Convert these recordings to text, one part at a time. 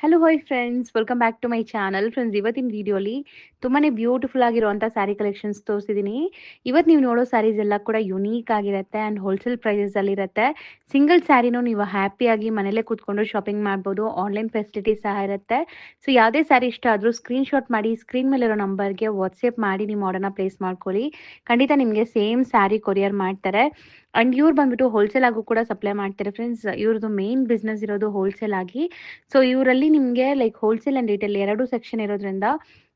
Hello hi friends, welcome back to my channel. Friends, ಇವತ್ತಿನ ವಿಡಿಯೋಲಿ ತುಂಬಾ ಬ್ಯೂಟಿಫುಲ್ ಆಗಿರುವಂಥ ಸ್ಯಾರಿ ಕಲೆಕ್ಷನ್ಸ್ ತೋರಿಸಿದ್ದೀನಿ. ಇವತ್ತು ನೀವು ನೋಡೋ ಸ್ಯಾರೀಸ್ ಎಲ್ಲ ಕೂಡ ಯುನೀಕ್ ಆಗಿರುತ್ತೆ ಆ್ಯಂಡ್ ಹೋಲ್ಸೇಲ್ ಪ್ರೈಸಲ್ಲಿರುತ್ತೆ. ಸಿಂಗಲ್ ಸ್ಯಾರಿನೂ ನೀವು ಹ್ಯಾಪಿಯಾಗಿ ಮನೇಲೇ ಕೂತ್ಕೊಂಡು ಶಾಪಿಂಗ್ ಮಾಡ್ಬೋದು. ಆನ್ಲೈನ್ ಫೆಸಿಲಿಟಿ ಸಹ ಇರುತ್ತೆ. ಸೊ ಯಾವುದೇ ಸ್ಯಾರಿ ಇಷ್ಟ ಆದರೂ ಸ್ಕ್ರೀನ್ಶಾಟ್ ಮಾಡಿ ಸ್ಕ್ರೀನ್ ಮೇಲಿರೋ ನಂಬರ್ಗೆ ವಾಟ್ಸಪ್ ಮಾಡಿ ನಿಮ್ಮ ಆರ್ಡರ್ನ ಪ್ಲೇಸ್ ಮಾಡ್ಕೊಳ್ಳಿ. ಖಂಡಿತ ನಿಮಗೆ ಸೇಮ್ ಸ್ಯಾರಿ ಕೊರಿಯರ್ ಮಾಡ್ತಾರೆ. ಆ್ಯಂಡ್ ಇವ್ರು ಬಂದ್ಬಿಟ್ಟು ಹೋಲ್ಸೇಲ್ ಆಗು ಕೂಡ ಸಪ್ಲೈ ಮಾಡ್ತಾರೆ ಫ್ರೆಂಡ್ಸ್. ಇವ್ರದ್ದು ಮೇನ್ ಬಿಸ್ನೆಸ್ ಇರೋದು ಹೋಲ್ಸೇಲ್ ಆಗಿ. ಸೊ ಇವರಲ್ಲಿ ನಿಮಗೆ ಲೈಕ್ ಹೋಲ್ಸೇಲ್ ಆ್ಯಂಡ್ ರಿಟೇಲ್ ಎರಡು ಸೆಕ್ಷನ್ ಇರೋದ್ರಿಂದ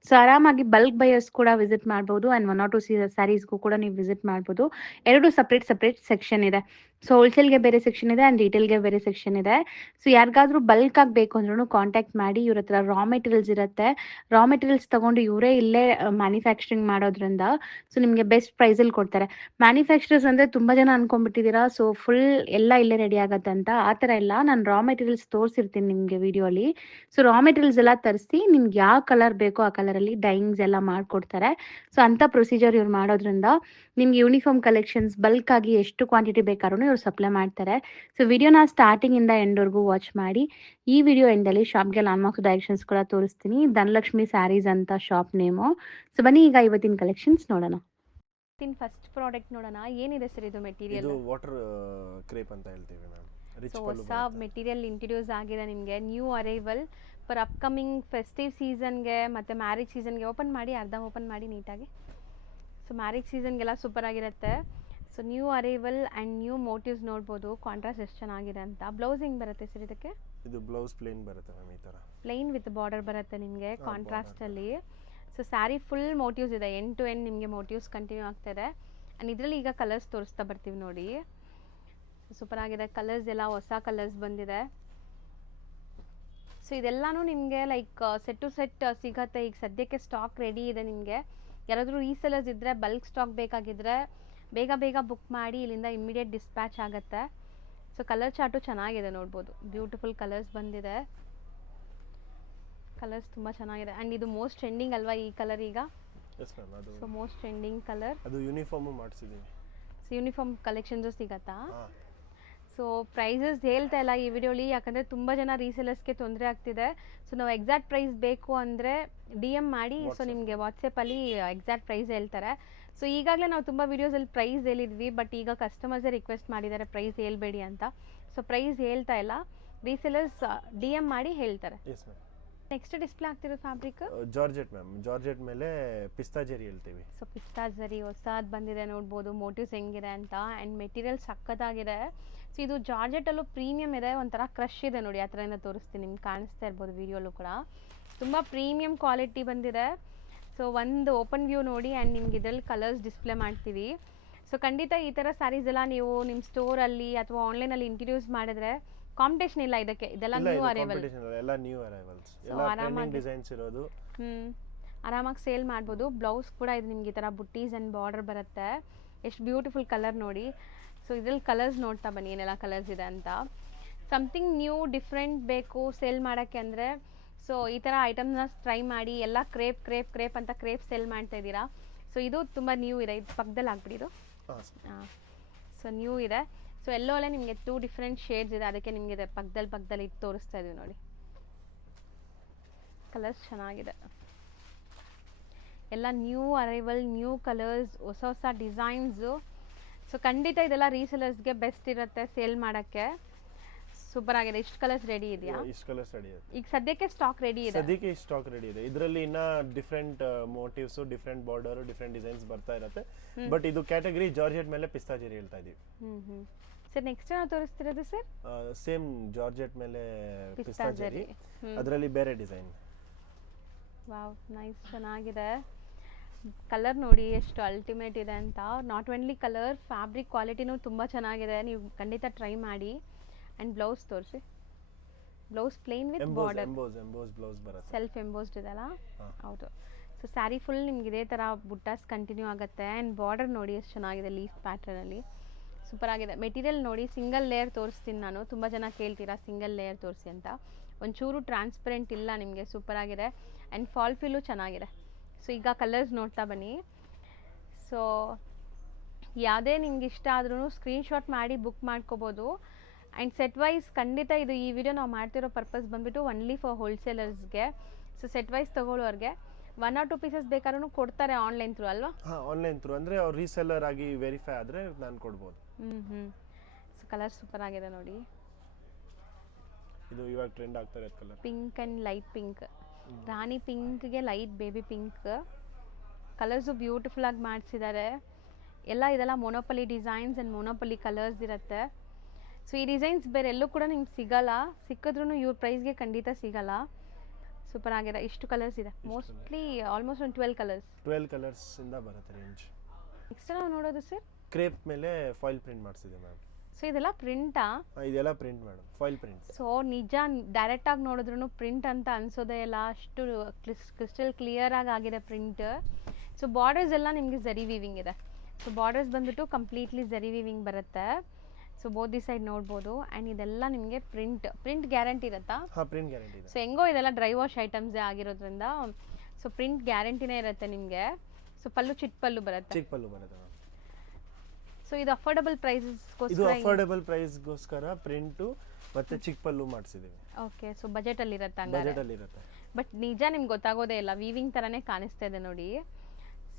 ಸೊ ಆರಾಮಾಗಿ ಬಲ್ಕ್ ಬಯರ್ಸ್ ಕೂಡ ವಿಸಿಟ್ ಮಾಡ್ಬೋದು ಆ್ಯಂಡ್ 1 or 2 ಸ್ಯಾರೀಸ್ಗೂ ಕೂಡ ನೀವು ವಿಸಿಟ್ ಮಾಡ್ಬೋದು. ಎರಡು ಸಪ್ರೇಟ್ ಸೆಕ್ಷನ್ ಇದೆ. ಸೊ ಹೋಲ್ಸೇಲ್ಗೆ ಬೇರೆ ಸೆಕ್ಷನ್ ಇದೆ ಆ್ಯಂಡ್ ರಿಟೇಲ್ಗೆ ಬೇರೆ ಸೆಕ್ಷನ್ ಇದೆ. ಸೊ ಯಾರಿಗಾದ್ರೂ ಬಲ್ಕ್ ಆಗಿ ಬೇಕು ಅಂದ್ರೂ ಕಾಂಟ್ಯಾಕ್ಟ್ ಮಾಡಿ. ಇವ್ರ ಹತ್ರ ರಾ ಮೆಟೀರಿಯಲ್ಸ್ ಇರುತ್ತೆ. ರಾ ಮೆಟೀರಿಯಲ್ಸ್ ತಗೊಂಡು ಇವರೇ ಇಲ್ಲೇ ಮ್ಯಾನುಫ್ಯಾಕ್ಚರಿಂಗ್ ಮಾಡೋದ್ರಿಂದ ಸೊ ನಿಮಗೆ ಬೆಸ್ಟ್ ಪ್ರೈಸಲ್ಲಿ ಕೊಡ್ತಾರೆ. ಮ್ಯಾನುಫ್ಯಾಕ್ಚರರ್ಸ್ ಅಂದರೆ ತುಂಬ ಜನ ಅನ್ಕೊಂಡ್ಬಿಟ್ಟಿದ್ದೀರಾ ಸೊ ಫುಲ್ ಎಲ್ಲ ಇಲ್ಲೇ ರೆಡಿ ಆಗುತ್ತೆ ಅಂತ. ಆ ಥರ ಎಲ್ಲ ನಾನು ರಾ ಮೆಟೀರಿಯಲ್ಸ್ ತೋರಿಸಿರ್ತೀನಿ ನಿಮಗೆ ವಿಡಿಯೋಲಿ. ಸೊ ರಾ ಮೆಟೀರಿಯಲ್ಸ್ ಎಲ್ಲ ತರಿಸಿ ನಿಮ್ಗೆ ಯಾವ ಕಲರ್ ಬೇಕೋ ಆ ಕಲರಲ್ಲಿ ಡೈಯಿಂಗ್ಸ್ ಎಲ್ಲ ಮಾಡಿಕೊಡ್ತಾರೆ. ಸೊ ಅಂಥ ಪ್ರೊಸೀಜರ್ ಇವ್ರು ಮಾಡೋದ್ರಿಂದ ನಿಮ್ಗೆ ಯೂನಿಫಾರ್ಮ್ ಕಲೆಕ್ಷನ್ಸ್ ಬಲ್ಕ್ ಆಗಿ ಎಷ್ಟು ಕ್ವಾಂಟಿಟಿ ಬೇಕಾದ್ರೂ ಇವ್ರು ಸಪ್ಲೈ ಮಾಡ್ತಾರೆ. ಸೊ ವಿಡಿಯೋನ ಸ್ಟಾರ್ಟಿಂಗಿಂದ ಎಂಡ್ವರೆಗೂ ವಾಚ್ ಮಾಡಿ. ಈ ವಿಡಿಯೋ ಎಂಡಲ್ಲಿ ಶಾಪ್ಗೆ ಲ್ಯಾಂಡ್ಮಾರ್ಕ್ಸ್ ಡೈರೆಕ್ಷನ್ಸ್ ಕೂಡ ತೋರಿಸ್ತೀನಿ. ಧನಲಕ್ಷ್ಮಿ ಸ್ಯಾರೀಸ್ ಅಂತ ಶಾಪ್ ನೇಮು. ಸೊ ಬನ್ನಿ ಈಗ ಇವತ್ತಿನ ಕಲೆಕ್ಷನ್ಸ್ ನೋಡೋಣ. ಫಸ್ಟ್ ಪ್ರಾಡಕ್ಟ್ ನೋಡೋಣ. ಏನಿದೆ ಸರ್ ಇದು ಮೆಟೀರಿಯಲ್? ಇದು ವಾಟರ್ ಕ್ರೇಪ್ ಅಂತ ಹೇಳ್ತೀವಿ ಮ್ಯಾಮ್. ರಿಚ್ ಹೊಸ ಮೆಟೀರಿಯಲ್ ಇಂಟ್ರೊಡ್ಯೂಸ್ ಆಗಿದೆ ನಿಮಗೆ, new arrival for upcoming festive ಸೀಸನ್ಗೆ ಮತ್ತು ಮ್ಯಾರೇಜ್ ಸೀಸನ್ಗೆ. ಓಪನ್ ಮಾಡಿ, ಅರ್ಧ ಓಪನ್ ಮಾಡಿ ನೀಟಾಗಿ. ಸೊ ಮ್ಯಾರೇಜ್ ಸೀಸನ್ಗೆಲ್ಲ ಸೂಪರ್ ಆಗಿರುತ್ತೆ. So new arrival and new motives ನೋಡ್ಬೋದು. ಕಾಂಟ್ರಾಸ್ಟ್ ಎಷ್ಟು ಚೆನ್ನಾಗಿದೆ ಅಂತ. ಬ್ಲೌಸ್ ಹೆಂಗೆ ಬರುತ್ತೆ ಸರ್ ಇದಕ್ಕೆ? ಇದು ಬ್ಲೌಸ್ ಪ್ಲೇನ್ ಬರುತ್ತೆ ಮ್ಯಾಮ್. ಈ ಥರ ಪ್ಲೇನ್ ವಿತ್ ಬಾರ್ಡರ್ ಬರುತ್ತೆ ನಿಮಗೆ ಕಾಂಟ್ರಾಸ್ಟಲ್ಲಿ. ಸೊ ಸ್ಯಾರಿ ಫುಲ್ ಮೋಟಿವ್ಸ್ ಇದೆ, ಎಂಡ್ ಟು ಎಂಡ್ ನಿಮಗೆ ಮೋಟಿವ್ಸ್ ಕಂಟಿನ್ಯೂ ಆಗ್ತಾಯಿದೆ. ಆ್ಯಂಡ್ ಇದರಲ್ಲಿ ಈಗ ಕಲರ್ಸ್ ತೋರಿಸ್ತಾ ಬರ್ತೀವಿ ನೋಡಿ. ಸೂಪರ್ ಆಗಿದೆ. ಕಲರ್ಸ್ ಎಲ್ಲ ಹೊಸ ಕಲರ್ಸ್ ಬಂದಿದೆ. ಸೊ ಇದೆಲ್ಲನೂ ನಿಮಗೆ ಲೈಕ್ ಸೆಟ್ ಟು ಸೆಟ್ ಸಿಗತ್ತೆ. ಈಗ ಸದ್ಯಕ್ಕೆ ಸ್ಟಾಕ್ ರೆಡಿ ಇದೆ ನಿಮಗೆ. ಯಾರಾದರೂ ರೀಸೆಲರ್ಸ್ ಇದ್ದರೆ ಬಲ್ಕ್ ಸ್ಟಾಕ್ ಬೇಕಾಗಿದ್ದರೆ ಬೇಗ ಬುಕ್ ಮಾಡಿ, ಇಲ್ಲಿಂದ ಇಮ್ಮಿಡಿಯೇಟ್ ಡಿಸ್ಪ್ಯಾಚ್ ಆಗುತ್ತೆ. ಸೊ ಕಲರ್ ಚಾರ್ಟು ಚೆನ್ನಾಗಿದೆ ನೋಡ್ಬೋದು. ಬ್ಯೂಟಿಫುಲ್ ಕಲರ್ಸ್ ಬಂದಿದೆ. ಕಲರ್ಸ್ ತುಂಬ ಚೆನ್ನಾಗಿದೆ. ಆ್ಯಂಡ್ ಇದು ಮೋಸ್ಟ್ ಟ್ರೆಂಡಿಂಗ್ ಅಲ್ವಾ ಈ ಕಲರ್ ಈಗ? Yes ma'am. ಅದು ಸೊ ಮೋಸ್ಟ್ ಟ್ರೆಂಡಿಂಗ್ ಕಲರ್. ಅದು ಯೂನಿಫಾರ್ಮು ಮಾಡಿಸಿದ್ದೀವಿ. ಸೊ ಯೂನಿಫಾರ್ಮ್ ಕಲೆಕ್ಷನ್ಸು ಸಿಗತ್ತಾ? ಸೊ ಪ್ರೈಸಸ್ ಹೇಳ್ತಾ ಇಲ್ಲ ಈ ವಿಡಿಯೋಲಿ, ಯಾಕಂದರೆ ತುಂಬ ಜನ ರೀಸೆಲರ್ಸ್ಗೆ ತೊಂದರೆ ಆಗ್ತಿದೆ. ಸೊ ನಾವು ಎಕ್ಸಾಕ್ಟ್ ಪ್ರೈಸ್ ಬೇಕು ಅಂದರೆ DM ಮಾಡಿ. ಸೊ ನಿಮಗೆ ವಾಟ್ಸಪ್ಪಲ್ಲಿ ಎಕ್ಸಾಕ್ಟ್ ಪ್ರೈಸ್ ಹೇಳ್ತಾರೆ. ಸೊ ಈಗಾಗಲೇ ನಾವು ತುಂಬ ವೀಡಿಯೋಸಲ್ಲಿ ಪ್ರೈಸ್ ಹೇಳಿದ್ವಿ, ಬಟ್ ಈಗ ಕಸ್ಟಮರ್ಸೇ ರಿಕ್ವೆಸ್ಟ್ ಮಾಡಿದ್ದಾರೆ ಪ್ರೈಸ್ ಹೇಳ್ಬೇಡಿ ಅಂತ. ಸೊ ಪ್ರೈಸ್ ಹೇಳ್ತಾ ಇಲ್ಲ, ರೀಸೆಲರ್ಸ್ DM ಮಾಡಿ ಹೇಳ್ತಾರೆ. Yes ma'am. ನೆಕ್ಸ್ಟ್ ಡಿಸ್ಪ್ಲೇ ಆಗ್ತಿರೋ ಫ್ಯಾಬ್ರಿಕ್ ಜಾರ್ಜೆಟ್ ಮ್ಯಾಮ್. ಜಾರ್ಜೆಟ್ ಮೇಲೆ ಪಿಸ್ತಾ ಜರಿ ಹೇಳ್ತೀವಿ. ಸೊ ಪಿಸ್ತಾ ಜರಿ ಹೊಸದು ಬಂದಿದೆ ನೋಡ್ಬೋದು. ಮೋಟಿವ್ಸ್ ಹೆಂಗಿದೆ ಅಂತ. ಆ್ಯಂಡ್ ಮೆಟೀರಿಯಲ್ ಸಕ್ಕತ್ತಾಗಿದೆ. ಸೊ ಇದು ಜಾರ್ಜೆಟಲ್ಲೂ ಪ್ರೀಮಿಯಮ್ ಇದೆ, ಒಂಥರ ಕ್ರಶ್ ಇದೆ ನೋಡಿ. ಆ ಥರದಿಂದ ತೋರಿಸ್ತೀನಿ, ನಿಮ್ಗೆ ಕಾಣಿಸ್ತಾ ಇರ್ಬೋದು ವಿಡಿಯೋಲ್ಲೂ ಕೂಡ. ತುಂಬ ಪ್ರೀಮಿಯಮ್ ಕ್ವಾಲಿಟಿ ಬಂದಿದೆ. ಸೊ ಒಂದು ಓಪನ್ ವ್ಯೂ ನೋಡಿ ಆ್ಯಂಡ್ ನಿಮ್ಗೆ ಇದರಲ್ಲಿ ಕಲರ್ಸ್ ಡಿಸ್ಪ್ಲೇ ಮಾಡ್ತೀವಿ. ಸೊ ಖಂಡಿತ ಈ ಥರ ಸ್ಯಾರೀಸ್ ಎಲ್ಲ ನೀವು ನಿಮ್ಮ ಸ್ಟೋರಲ್ಲಿ ಅಥವಾ ಆನ್ಲೈನಲ್ಲಿ ಇಂಟ್ರೊಡ್ಯೂಸ್ ಮಾಡಿದ್ರೆ ಕಾಂಪಿಟೇಷನ್ ಇಲ್ಲ ಇದಕ್ಕೆ. ಇದೆಲ್ಲ ನ್ಯೂ ಅರೈವಲ್, ಎಲ್ಲ ನ್ಯೂ ಅರೈವಲ್ಸ್, ಎಲ್ಲ ಟ್ರೆಂಡಿಂಗ್ ಡಿಸೈನ್ಸ್ ಇರೋದು. ಆರಾಮಾಗಿ ಸೇಲ್ ಮಾಡ್ಬೋದು. ಬ್ಲೌಸ್ ಕೂಡ ಇದು ನಿಮ್ಗೆ ಈ ಥರ ಬುಟ್ಟೀಸ್ ಆ್ಯಂಡ್ ಬಾರ್ಡರ್ ಬರುತ್ತೆ. ಎಷ್ಟು ಬ್ಯೂಟಿಫುಲ್ ಕಲರ್ ನೋಡಿ. ಸೊ ಇದ್ರಲ್ಲಿ ಕಲರ್ಸ್ ನೋಡ್ತಾ ಬನ್ನಿ ಏನೆಲ್ಲ ಕಲರ್ಸ್ ಇದೆ ಅಂತ. ಸಮಥಿಂಗ್ ನ್ಯೂ ಡಿಫ್ರೆಂಟ್ ಬೇಕು ಸೇಲ್ ಮಾಡೋಕ್ಕೆ ಅಂದರೆ ಸೊ ಈ ಥರ ಐಟಮ್ನ ಟ್ರೈ ಮಾಡಿ. ಎಲ್ಲ ಕ್ರೇಪ್ ಅಂತ ಕ್ರೇಪ್ ಸೇಲ್ ಮಾಡ್ತಾ ಇದ್ದೀರಾ. ಸೊ ಇದು ತುಂಬ ನ್ಯೂ ಇದೆ. ಇದು ಪಕ್ಕದಲ್ಲಿ ಹಾಕ್ಬಿಡಿ. ಹಾಂ, ಸೊ ನ್ಯೂ ಇದೆ. ಸೊ ಎಲ್ಲೋಲ್ಲೇ ನಿಮಗೆ 2 ಡಿಫ್ರೆಂಟ್ ಶೇಡ್ಸ್ ಇದೆ, ಅದಕ್ಕೆ ನಿಮಗೆ ಇದೆ ಪಕ್ಕದಲ್ಲಿ ಇಟ್ಟು ತೋರಿಸ್ತಾ ಇದೀವಿ ನೋಡಿ. ಕಲರ್ಸ್ ಚೆನ್ನಾಗಿದೆ. ಎಲ್ಲ ನ್ಯೂ ಅರೈವಲ್, ನ್ಯೂ ಕಲರ್ಸ್, ಹೊಸ ಡಿಸೈನ್ಸು. ಸೊ ಖಂಡಿತ ಇದೆಲ್ಲ ರೀಸೆಲರ್ಸ್ಗೆ ಬೆಸ್ಟ್ ಇರುತ್ತೆ ಸೇಲ್ ಮಾಡೋಕ್ಕೆ. ಸೂಪರ್ ಆಗಿದೆ. ಇಷ್ಟು ಕಲರ್ಸ್ ರೆಡಿ ಇದೆಯಾ? ಇಷ್ಟು ಕಲರ್ಸ್ ರೆಡಿ ಇದೆ ಈಗ ಸದ್ಯಕ್ಕೆ ಸ್ಟಾಕ್ ರೆಡಿ ಇದೆ. ಸದ್ಯಕ್ಕೆ ಸ್ಟಾಕ್ ರೆಡಿ ಇದೆ. ಇದರಲ್ಲಿ ಇನ್ನ different motives, different border, different designs ಬರ್ತಾ ಇರುತ್ತೆ. ಬಟ್ ಇದು ಕ್ಯಾಟಗರಿ ಜಾರ್ಜೆಟ್ ಮೇಲೆ ಪಿಸ್ತಾ ಜರಿ ಹೇಳ್ತಾ ಇದೀವಿ. ಸರ್ ನೆಕ್ಸ್ಟ್ ನಾವು ತೋರಿಸ್ತಿರೋದು ಸರ್ ಸೇಮ್ ಜಾರ್ಜೆಟ್ ಮೇಲೆ ಪಿಸ್ತಾ ಜರಿ, ಅದರಲ್ಲಿ ಬೇರೆ ಡಿಸೈನ್. ವಾವ್, ನೈಸ್, ಚೆನ್ನಾಗಿದೆ. ಕಲರ್ ನೋಡಿ ಎಷ್ಟು ಅಲ್ಟಿಮೇಟ್ ಇದೆ ಅಂತ. ನಾಟ್ ಓನ್ಲಿ ಕಲರ್, ಫ್ಯಾಬ್ರಿಕ್ ಕ್ವಾಲಿಟಿನೂ ತುಂಬ ಚೆನ್ನಾಗಿದೆ. ನೀವು ಖಂಡಿತ ಟ್ರೈ ಮಾಡಿ. ಆ್ಯಂಡ್ ಬ್ಲೌಸ್ ತೋರಿಸಿ. Blouse plain with border, emboss blouse ಬರುತ್ತೆ. ಸೆಲ್ಫ್ ಎಂಬೋಸ್ಡ್ ಇದೆಲ್ಲ. ಹೌದು. ಸೊ ಸ್ಯಾರಿ ಫುಲ್ ನಿಮ್ಗೆ ಇದೇ ಥರ ಬುಟ್ಟಾಸ್ ಕಂಟಿನ್ಯೂ ಆಗುತ್ತೆ. ಆ್ಯಂಡ್ ಬಾರ್ಡರ್ ನೋಡಿ ಎಷ್ಟು ಚೆನ್ನಾಗಿದೆ, ಲೀಫ್ ಪ್ಯಾಟ್ರನಲ್ಲಿ ಸೂಪರ್ ಆಗಿದೆ. ಮೆಟೀರಿಯಲ್ ನೋಡಿ, ಸಿಂಗಲ್ ಲೇಯರ್ ತೋರಿಸ್ತೀನಿ ನಾನು. ತುಂಬ ಜನ ಕೇಳ್ತೀರಾ ಸಿಂಗಲ್ ಲೇಯರ್ ತೋರಿಸಿ ಅಂತ. ಒಂಚೂರು ಟ್ರಾನ್ಸ್ಪರೆಂಟ್ ಇಲ್ಲ ನಿಮಗೆ. ಸೂಪರ್ ಆಗಿದೆ. ಆ್ಯಂಡ್ ಫಾಲ್ ಫಿಲ್ಲು ಚೆನ್ನಾಗಿದೆ. ಸೊ ಈಗ ಕಲರ್ಸ್ ನೋಡ್ತಾ ಬನ್ನಿ. ಸೊ ಯಾವುದೇ ನಿಮ್ಗೆ ಇಷ್ಟ ಆದ್ರೂ ಸ್ಕ್ರೀನ್ಶಾಟ್ ಮಾಡಿ ಬುಕ್ ಮಾಡ್ಕೋಬೋದು. ಆ್ಯಂಡ್ ಸೆಟ್ ವೈಸ್ ಖಂಡಿತ ಇದು ಈ ವಿಡಿಯೋ ನಾವು ಮಾಡ್ತಿರೋ ಪರ್ಪಸ್ ಬಂದುಬಿಟ್ಟು ಒನ್ಲಿ ಫಾರ್ ಹೋಲ್ಸೇಲರ್ಸ್ಗೆ. ಸೊ ಸೆಟ್ ವೈಸ್ ತೊಗೊಳ್ಳೋರಿಗೆ 1 or 2 ಪೀಸಸ್ ಬೇಕಾದ್ರೂ ಕೊಡ್ತಾರೆ ಆನ್ಲೈನ್ ಥ್ರೂ ಅಲ್ವಾ? ಹಾಂ, ಆನ್ಲೈನ್ ಥ್ರೂ ಅಂದರೆ ಅವ್ರು ರೀಸೆಲ್ಲರ್ ಆಗಿ ವೆರಿಫೈ ಆದರೆ ನಾನು ಕೊಡ್ಬೋದು. ಸೊ ಕಲರ್ ಸೂಪರ್ ಆಗಿದೆ ನೋಡಿ. ಇದು ಇವಾಗ ಟ್ರೆಂಡ್ ಆಗ್ತಾ ಇರೋದು colour pink and light pink, ರಾಣಿ ಪಿಂಕ್ಗೆ light baby pink. Colours beautiful ಆಗಿ ಮಾಡಿಸಿದ್ದಾರೆ. ಇದೆಲ್ಲ monopoly designs and monopoly colours ಇರುತ್ತೆ. ಸೊ ಈ ಡಿಸೈನ್ಸ್ ಬೇರೆ ಎಲ್ಲೂ ಕೂಡ ನಿಮ್ಗೆ ಸಿಗಲ್ಲ, ಸಿಕ್ಕಿದ್ರೂ ಇವ್ರ ಪ್ರೈಸ್ಗೆ ಖಂಡಿತ ಸಿಗಲ್ಲ. ಸೂಪರ್ ಆಗಿದೆ. ಇಷ್ಟು ಕಲರ್ಸ್ ಇದೆ, ಮೋಸ್ಟ್ಲಿ ಆಲ್ಮೋಸ್ಟ್ ಒಂದು 12 ಕಲರ್ಸ್ ಇಂದ ಬರುತ್ತೆ ರೇಂಜ್. ನೆಕ್ಸ್ಟ್ ನಾವು ನೋಡೋದು ಸರ್ ಕ್ರೇಪ್ ಮೇಲೆ ಫಾಯಿಲ್ ಪ್ರಿಂಟ್ ಮಾಡಿಸಿದೆ ಮ್ಯಾಮ್. ಸೊ ಇದೆಲ್ಲ ಪ್ರಿಂಟಾ? ಇದೆಲ್ಲ print madam, foil print. So ನಿಜ ಡೈರೆಕ್ಟಾಗಿ ನೋಡಿದ್ರೂ ಪ್ರಿಂಟ್ ಅಂತ ಅನ್ಸೋದೇ ಇಲ್ಲ, ಅಷ್ಟು ಕ್ರಿಸ್ಟಲ್ ಕ್ಲಿಯರ್ ಆಗಿದೆ ಪ್ರಿಂಟ್. ಸೊ ಬಾರ್ಡರ್ಸ್ ಎಲ್ಲ ನಿಮಗೆ ಝರಿ ವೀವಿಂಗ್ ಇದೆ. ಸೊ ಬಾರ್ಡರ್ಸ್ ಬಂದ್ಬಿಟ್ಟು ಕಂಪ್ಲೀಟ್ಲಿ ಝರಿ ವೀವಿಂಗ್ ಬರುತ್ತೆ. ಸೊ ಬೋತ್ ದಿ ಸೈಡ್ ನೋಡ್ಬೋದು. ಆ್ಯಂಡ್ ಇದೆಲ್ಲ ನಿಮಗೆ ಪ್ರಿಂಟ್ ಗ್ಯಾರಂಟಿ ಇರುತ್ತಾ? ಹಾಂ, ಪ್ರಿಂಟ್ ಗ್ಯಾರಂಟಿ ಇದೆ. ಸೊ ಹೆಂಗೋ ಇದೆಲ್ಲ ಡ್ರೈ ವಾಶ್ ಐಟಮ್ಸೇ ಆಗಿರೋದ್ರಿಂದ ಸೊ ಪ್ರಿಂಟ್ ಗ್ಯಾರಂಟಿನೇ ಇರುತ್ತೆ ನಿಮಗೆ. ಸೊ ಪಲ್ಲು ಚಿಕ್ಕ ಪಲ್ಲು ಬರುತ್ತೆ. ಸೊ ಇದು ಅಫೋರ್ಡಬಲ್ ಪ್ರೈಸ್ಗೋಸ್ಕರ ಪ್ರಿಂಟು ಮತ್ತೆ ಚಿಕ್ಕ ಪಲ್ಲು ಮಾಡಿಸಿದ್ದೀವಿ. ಓಕೆ, ಸೊ ಬಜೆಟಲ್ಲಿ ಇರುತ್ತೆ. ಬಟ್ ನಿಜ ನಿಮ್ಗೆ ಗೊತ್ತಾಗೋದೇ ಇಲ್ಲ, ವೀವಿಂಗ್ ಥರನೇ ಕಾಣಿಸ್ತಾ ಇದೆ ನೋಡಿ.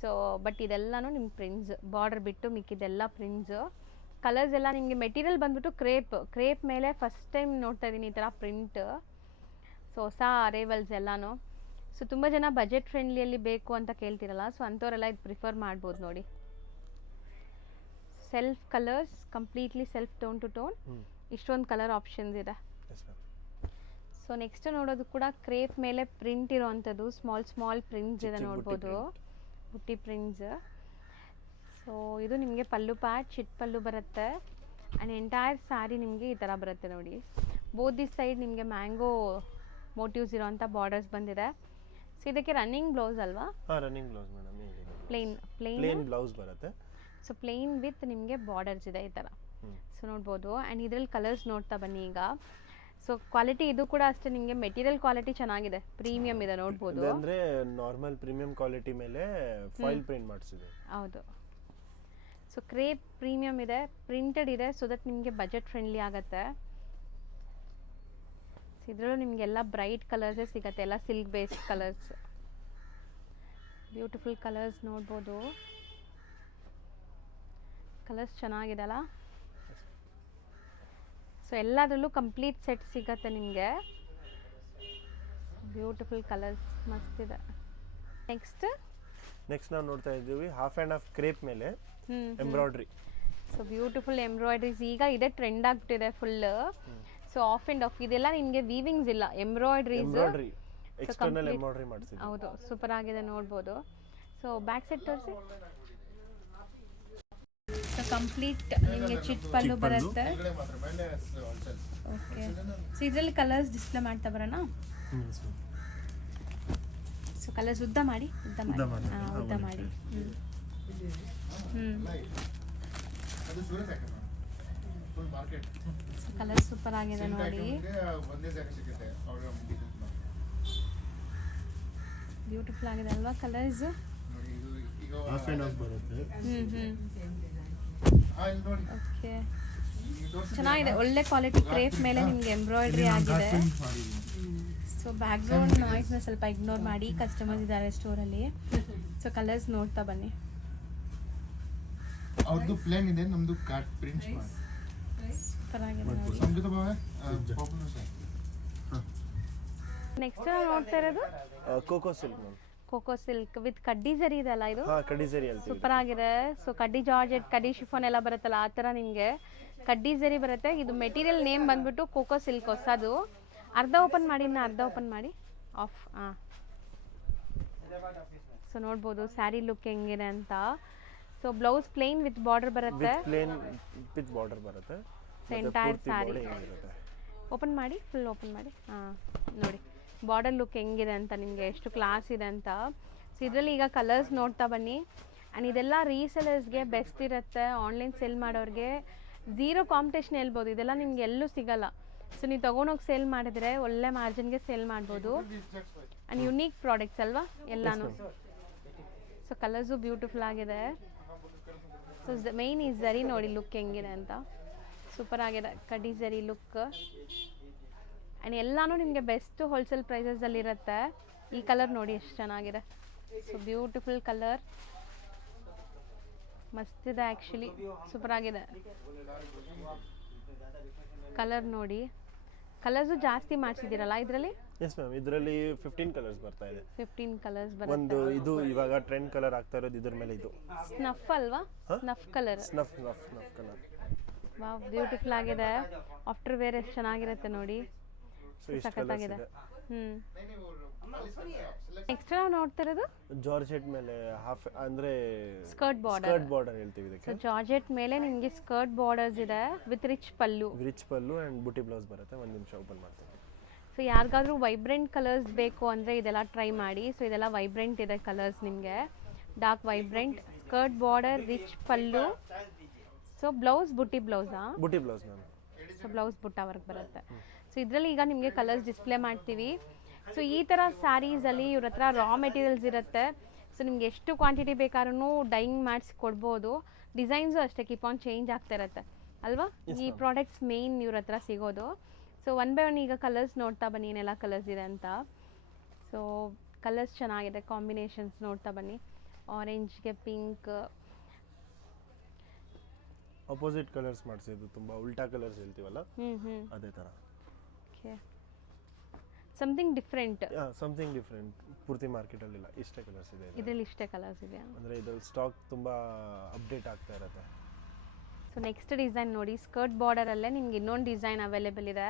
ಸೊ ಬಟ್ ಇದೆಲ್ಲನೂ ನಿಮ್ಮ ಪ್ರಿಂಟ್ಸ್, ಬಾರ್ಡರ್ ಬಿಟ್ಟು ಮಿಕ್ಕಿದೆಲ್ಲ ಪ್ರಿಂಟ್ಸು. ಕಲರ್ಸ್ ಎಲ್ಲ ನಿಮಗೆ ಮೆಟೀರಿಯಲ್ ಬಂದ್ಬಿಟ್ಟು ಕ್ರೇಪ್ ಮೇಲೆ ಫಸ್ಟ್ ಟೈಮ್ ನೋಡ್ತಾ ಇದ್ದೀನಿ ಈ ಥರ ಪ್ರಿಂಟ್. ಸೊ ಹೊಸ ಅರೈವಲ್ಸ್ ಎಲ್ಲನೂ. ಸೊ ತುಂಬ ಜನ ಬಜೆಟ್ ಫ್ರೆಂಡ್ಲಿಯಲ್ಲಿ ಬೇಕು ಅಂತ ಕೇಳ್ತಿರಲ್ಲ, ಸೊ ಅಂಥವರೆಲ್ಲ ಇದು ಪ್ರಿಫರ್ ಮಾಡ್ಬೋದು ನೋಡಿ. Self colours, completely self tone to tone, ಇಷ್ಟೊಂದು ಕಲರ್ ಆಪ್ಷನ್ಸ್ ಇದೆ. ಸೊ ನೆಕ್ಸ್ಟ್ ನೋಡೋದು ಕೂಡ ಕ್ರೇಪ್ ಮೇಲೆ ಪ್ರಿಂಟ್ ಇರೋವಂಥದ್ದು, ಸ್ಮಾಲ್ ಪ್ರಿಂಟ್ಸ್ ಇದೆ ನೋಡ್ಬೋದು, ಬುಟ್ಟಿ ಪ್ರಿಂಟ್ಸ್. ಸೊ ಇದು ನಿಮಗೆ ಪಲ್ಲು ಪ್ಯಾಚ್, ಚಿಟ್ ಪಲ್ಲು ಬರುತ್ತೆ. ಆ್ಯಂಡ್ ಎಂಟೈರ್ ಸ್ಯಾರಿ ನಿಮಗೆ ಈ ಥರ ಬರುತ್ತೆ ನೋಡಿ. ಬೋತ್ ದಿ ಸೈಡ್ ನಿಮಗೆ ಮ್ಯಾಂಗೋ ಮೋಟಿವ್ಸ್ ಇರೋವಂಥ ಬಾರ್ಡರ್ಸ್ ಬಂದಿದೆ. ಸೊ ಇದಕ್ಕೆ ರನ್ನಿಂಗ್ ಬ್ಲೌಸ್ ಅಲ್ವಾ? Running blouse madam. Plain blouse ಬರುತ್ತೆ. ಸೊ ಪ್ಲೇನ್ ವಿತ್ ನಿಮಗೆ ಬಾರ್ಡರ್ಸ್ ಇದೆ ಈ ಥರ. ಸೊ ನೋಡ್ಬೋದು. ಆ್ಯಂಡ್ ಇದರಲ್ಲಿ ಕಲರ್ಸ್ ನೋಡ್ತಾ ಬನ್ನಿ ಈಗ. ಸೊ ಕ್ವಾಲಿಟಿ ಇದು ಕೂಡ ಅಷ್ಟೇ, ನಿಮಗೆ ಮೆಟೀರಿಯಲ್ ಕ್ವಾಲಿಟಿ ಚೆನ್ನಾಗಿದೆ, ಪ್ರೀಮಿಯಂ ಇದೆ ನೋಡ್ಬೋದು. ಅಂದರೆ ನಾರ್ಮಲ್ ಪ್ರೀಮಿಯಂ ಕ್ವಾಲಿಟಿ ಮೇಲೆ ಫಾಯಿಲ್ ಪ್ರಿಂಟ್ ಮಾಡಿಸಿದೆ. ಹೌದು. ಸೊ ಕ್ರೇಪ್ ಪ್ರೀಮಿಯಂ ಇದೆ, ಪ್ರಿಂಟೆಡ್ ಇದೆ, ಸೊ ದಟ್ ನಿಮಗೆ ಬಜೆಟ್ ಫ್ರೆಂಡ್ಲಿ ಆಗುತ್ತೆ. ಸೊ ಇದರಲ್ಲೂ ನಿಮಗೆಲ್ಲ ಬ್ರೈಟ್ ಕಲರ್ಸೇ ಸಿಗುತ್ತೆ, ಎಲ್ಲ silk based colours, beautiful colours ನೋಡ್ಬೋದು. ಕಲರ್ಸ್ ಚೆನ್ನಾಗಿದೆ ಅಲ್ಲ? ಸೊ ಎಲ್ಲದರಲ್ಲೂ ಕಂಪ್ಲೀಟ್ ಸೆಟ್ ಸಿಗತ್ತೆ ನಿಮಗೆ. Beautiful colours ಮಸ್ತಿದೆ. ನೆಕ್ಸ್ಟ್ ನಾವು ನೋಡ್ತಾ ಇದ್ದೀವಿ ಹಾಫ್ ಆ್ಯಂಡ್ ಹಾಫ್ ಕ್ರೇಪ್ ಮೇಲೆ ಎಂಬ್ರಾಯ್ಡ್ರಿ. ಸೊ ಬ್ಯೂಟಿಫುಲ್ ಎಂಬ್ರಾಯ್ಡ್ರೀಸ್ ಈಗ ಇದೆ ಟ್ರೆಂಡ್ ಆಗ್ಬಿಟ್ಟಿದೆ full. So of and of ಇದೆಲ್ಲ ನಿಮಗೆ ವೀವಿಂಗ್ಸ್ ಇಲ್ಲ, ಎಂಬ್ರಾಯ್ಡ್ರೀಸ್, ಎಕ್ಸ್ಟರ್ನಲ್ ಎಂಬ್ರಾಯ್ಡ್ರಿ ಮಾಡಿಸಿದೆ. ಹೌದು, ಸೂಪರ್ ಆಗಿದೆ ನೋಡ್ಬೋದು. ಸೊ ಬ್ಯಾಕ್ ಸೈಡ್ ತೋರಿಸಿ. ಸೊ ಕಂಪ್ಲೀಟ್ ನಿಮಗೆ ಚಿಟ್ ಪಲ್ಲು ಬರುತ್ತೆ. ಓಕೆ, ಸೊ ಇದರಲ್ಲಿ ಕಲರ್ಸ್ ಡಿಸ್ಪ್ಲೇ ಮಾಡ್ತಾ ಬರೋಣ. ಸೊ ಕಲರ್ಸ್ ಉದ್ದ ಮಾಡಿ. ಕಲರ್ ಸೂಪರ್ ಆಗಿದೆ ನೋಡಿ. ಬ್ಯೂಟಿಫುಲ್ ಆಗಿದೆ ಅಲ್ವಾ ಕಲರ್ಸ್? ಓಕೆ, ಚೆನ್ನಾಗಿದೆ, ಒಳ್ಳೆ ಕ್ವಾಲಿಟಿ ಕ್ರೇಪ್ ಮೇಲೆ ನಿಮ್ಗೆ ಎಂಬ್ರಾಯ್ಡ್ರಿ ಆಗಿದೆ. ಸೊ ಬ್ಯಾಕ್ಗ್ರೌಂಡ್ ನಾಯ್ಸ್ನ ಸ್ವಲ್ಪ ಇಗ್ನೋರ್ ಮಾಡಿ, ಕಸ್ಟಮರ್ಸ್ ಇದ್ದಾರೆ ಸ್ಟೋರಲ್ಲಿ. ಸೊ ಕಲರ್ಸ್ ನೋಡ್ತಾ ಬನ್ನಿ. ಅವ್ರದ್ದು ಪ್ಲೇನ್ ಇದೆ, ನಮ್ದು ಕಾರ್ಡ್ ಪ್ರಿಂಟ್ಸ್ ಮಾಡಿ ಸೂಪರ್ ಆಗಿದೆ ನೋಡಿ. ನೆಕ್ಸ್ಟ್ ನಾವು ನೋಡ್ತಾ ಇರೋದು ಕೋಕೋ ಸಿಲ್ಕ್ ವಿತ್ ಕಡ್ಡಿ ಜರಿ ಇದೆ ಅಲ್ಲ? ಇದು ಸೂಪರ್ ಆಗಿದೆ. ಸೊ ಕಡ್ಡಿ ಜಾರ್ಜೆಟ್, ಕಡ್ಡಿ ಶಿಫಾನ್ ಎಲ್ಲ ಬರುತ್ತಲ್ಲ, ಆ ಥರ ನಿಮಗೆ ಕಡ್ಡಿ ಜರಿ ಬರುತ್ತೆ. ಇದು ಮೆಟೀರಿಯಲ್ ನೇಮ್ ಬಂದ್ಬಿಟ್ಟು ಕೋಕೋ ಸಿಲ್ಕ್ ಹೊಸದು. ಅರ್ಧ ಓಪನ್ ಮಾಡಿ, ಅರ್ಧ ಓಪನ್ ಮಾಡಿ ಆಫ್. ಸೊ ನೋಡ್ಬೋದು ಸ್ಯಾರಿ ಲುಕ್ ಹೆಂಗಿದೆ ಅಂತ. So blouse plain with border ಬರುತ್ತೆ. ಸೊ ಎಂಟೈರ್ ಸ್ಯಾರಿ ಓಪನ್ ಮಾಡಿ, ಫುಲ್ ಓಪನ್ ಮಾಡಿ. ನೋಡಿ ಬಾರ್ಡರ್ ಲುಕ್ ಹೆಂಗಿದೆ ಅಂತ, ನಿಮಗೆ ಎಷ್ಟು ಕ್ಲಾಸ್ ಇದೆ ಅಂತ. ಸೊ ಇದರಲ್ಲಿ ಈಗ ಕಲರ್ಸ್ ನೋಡ್ತಾ ಬನ್ನಿ. ಆ್ಯಂಡ್ ಇದೆಲ್ಲ ರೀಸೆಲರ್ಸ್ಗೆ ಬೆಸ್ಟ್ ಇರುತ್ತೆ, ಆನ್ಲೈನ್ ಸೇಲ್ ಮಾಡೋರಿಗೆ ಝೀರೋ ಕಾಂಪಿಟೇಷನ್ ಹೇಳ್ಬೋದು. ಇದೆಲ್ಲ ನಿಮ್ಗೆ ಎಲ್ಲೂ ಸಿಗಲ್ಲ. ಸೊ ನೀವು ತೊಗೊಂಡೋಗಿ ಸೇಲ್ ಮಾಡಿದ್ರೆ ಒಳ್ಳೆ ಮಾರ್ಜಿನ್ಗೆ ಸೇಲ್ ಮಾಡ್ಬೋದು. ಆ್ಯಂಡ್ ಯುನೀಕ್ ಪ್ರಾಡಕ್ಟ್ಸ್ ಅಲ್ವಾ ಎಲ್ಲನೂ. ಸೊ ಕಲರ್ಸು ಬ್ಯೂಟಿಫುಲ್ ಆಗಿದೆ. ಸೊ ಮೇಯ್ನ್ ಈ ಝರಿ ನೋಡಿ ಲುಕ್ ಹೆಂಗಿದೆ ಅಂತ. ಸೂಪರ್ ಆಗಿದೆ ಕಡಿ ಜರಿ ಲುಕ್ ಆ್ಯಂಡ್ ಎಲ್ಲಾನು ನಿಮಗೆ ಬೆಸ್ಟ್ ಹೋಲ್ಸೇಲ್ ಪ್ರೈಸಸಲ್ಲಿರುತ್ತೆ. ಈ ಕಲರ್ ನೋಡಿ ಎಷ್ಟು ಚೆನ್ನಾಗಿದೆ. ಸೊ ಬ್ಯೂಟಿಫುಲ್ ಕಲರ್, ಮಸ್ತಿದೆ ಆ್ಯಕ್ಚುಲಿ, ಸೂಪರ್ ಆಗಿದೆ ಕಲರ್ ನೋಡಿ. ಕಲರ್ಸು ಜಾಸ್ತಿ ಮಾಡಿಸಿದ್ದೀರಲ್ಲ ಇದರಲ್ಲಿ? ಎಸ್ ಮ್ಯಾಮ್, ಇದರಲ್ಲಿ 15 ಕಲರ್ಸ್ ಬರ್ತಾ ಇದೆ. 15 ಕಲರ್ಸ್ ಒಂದು ಬರುತ್ತೆ. ಇದು ಇವಾಗ ಟ್ರೆಂಡ್ ಕಲರ್ ಆಗ್ತಾ ಇರೋದು ಇದ್ರ ಮೇಲೆ ಇದು ಸ್ನಫ್ ಅಲ್ವಾ? Snuff colour. Snuff snuff snuff colour. Wow, beautiful ಆಗಿದೆ. ಆಫ್ಟರ್ ವೇರ್ ಎಷ್ಟು ಚೆನ್ನಾಗಿರುತ್ತೆ ನೋಡಿ, ಸೊ ಇಷ್ಟು ಕಲರ್ಸ್ ಸಖತ್ತಾಗಿದೆ. ಇದೆ. ನೆಕ್ಸ್ಟ್ ನಾವು ನೋಡ್ತಾ ಇರೋದು ಜಾರ್ಜೆಟ್ ಮೇಲೆ ಹಾಫ್ ಅಂದ್ರೆ ಸ್ಕರ್ಟ್ ಬಾರ್ಡರ್. ಸ್ಕರ್ಟ್ ಬಾರ್ಡರ್ ಹೇಳ್ತೀವಿ ಸೊ ಇದಕ್ಕೆ. ಜಾರ್ಜೆಟ್ ಮೇಲೆ ನಿಮಗೆ ಸ್ಕರ್ಟ್ ಬಾರ್ಡರ್ಸ್ ಇದೆ with rich pallu. Rich pallu and buti blouse ಬರುತ್ತೆ. ಒಂದು ನಿಮಿಷ ಓಪನ್ ಮಾಡ್ತೀನಿ. ಸೊ ಯಾರಿಗಾದ್ರೂ ವೈಬ್ರೆಂಟ್ ಕಲರ್ಸ್ ಬೇಕು ಅಂದರೆ ಇದೆಲ್ಲ ಟ್ರೈ ಮಾಡಿ. ಸೊ ಇದೆಲ್ಲ ವೈಬ್ರೆಂಟ್ ಇದೆ ಕಲರ್ಸ್ ನಿಮಗೆ, dark vibrant, skirt border, rich pallu. So blouse buti ಬ್ಲೌಸಾ? Buti blouse ma'am. So blouse butta work ಬರುತ್ತೆ. ಸೊ ಇದರಲ್ಲಿ ಈಗ ನಿಮಗೆ ಕಲರ್ಸ್ ಡಿಸ್ಪ್ಲೇ ಮಾಡ್ತೀವಿ. ಸೊ ಈ ಥರ ಸ್ಯಾರೀಸಲ್ಲಿ ಇವ್ರ ಹತ್ರ ರಾ ಮೆಟೀರಿಯಲ್ಸ್ ಇರುತ್ತೆ. ಸೊ ನಿಮ್ಗೆ ಎಷ್ಟು ಕ್ವಾಂಟಿಟಿ ಬೇಕಾದ್ರೂ ಡೈಯಿಂಗ್ ಮಾಡಿಸಿ ಕೊಡ್ಬೋದು. ಡಿಸೈನ್ಸು ಅಷ್ಟೇ ಕೀಪ್ ಆನ್ ಚೇಂಜ್ ಆಗ್ತಾ ಇರುತ್ತೆ ಅಲ್ವಾ? ಈ ಪ್ರಾಡಕ್ಟ್ಸ್ ಮೇಯ್ನ್ ಇವ್ರ ಹತ್ರ ಸಿಗೋದು. ಸೊ ಒನ್ ಬೈ ಒನ್ ಈಗ ಕಲರ್ಸ್ ನೋಡ್ತಾ ಬನ್ನಿ, ಏನೆಲ್ಲ ಕಲರ್ಸ್ ಇದೆ ಅಂತ. ಸೊ ಕಲರ್ಸ್ ಚೆನ್ನಾಗಿದೆ, ಕಾಂಬಿನೇಷನ್ಸ್ ನೋಡ್ತಾ ಬನ್ನಿ. ಆರೆಂಜ್ಗೆ ಪಿಂಕ್, ಅಪೋಸಿಟ್ ಕಲರ್ಸ್ ಮಾಡಿಸಿದ್ದು, ತುಂಬಾ ಉಲ್ಟಾ ಕಲರ್ಸ್ ಹೇಳ್ತೀವಲ್ಲ ಅದೇ ತರ. Okay, something different. Something different. ಪೂರ್ತಿ ಮಾರ್ಕೆಟ್ ಅಲ್ಲಿ ಇಲ್ಲ, ಇಷ್ಟೇ ಕಲರ್ಸ್ ಇದೆ ಇದರಲ್ಲಿ ಇಷ್ಟೇ ಕಲರ್ಸ್ ಇದೆ. ಅಂದ್ರೆ ಇದ್ರಲ್ಲಿ ಸ್ಟಾಕ್ ತುಂಬಾ ಅಪ್ಡೇಟ್ ಆಗ್ತಾ ಇರುತ್ತೆ. ಸೊ ನೆಕ್ಸ್ಟ್ ಡಿಸೈನ್ ನೋಡಿ, ಸ್ಕರ್ಟ್ ಬಾರ್ಡರ್ ಅಲ್ಲೇ ನಿಮ್ಗೆ ಇನ್ನೊಂದು ಡಿಸೈನ್ ಅವೈಲೇಬಲ್ ಇದೆ.